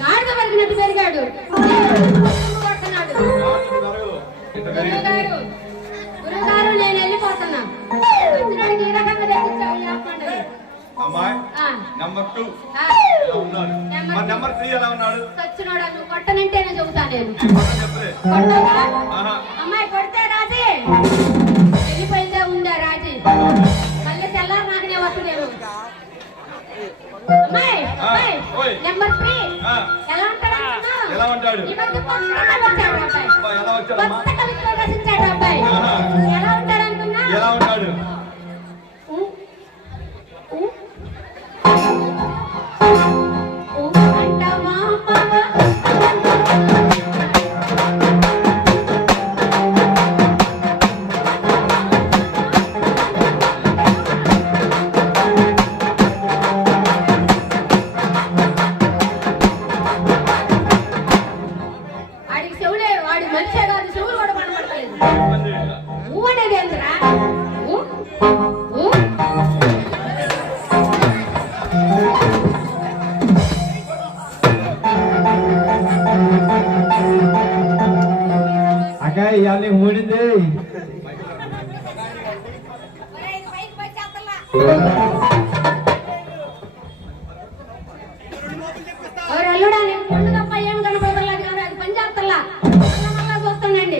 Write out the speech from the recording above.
గాడిద పెరిగినట్టు పెరిగాడు. గురువుగారు నేను వెళ్ళిపోతున్నా. వచ్చినాడికి ఈ రకంగా తెచ్చావు నెంబర్ 2 నెంబర్ 3 ఎలా ఉన్నాడు? సచ్చినోడా నువ్వు కొట్టనంటేనే చెబుతా నేను. అమ్మాయి కొడితే రాజీ వెళ్ళిపోయిందే ఉందా రాజీ మళ్ళీ తెల్లారు నాకనే వస్తుందేమో. అమ్మాయి నెంబర్ 3 ఎలా ఉంటాడు? ఈ మధ్య వచ్చాడు అబ్బాయి. కొత్త కవిత్వం రచించాడు అబ్బాయి. ఎలా ఉంటాడు అనుకున్నా? ఎలా ఉంటాడు? ఇవన్నీ ఊడింది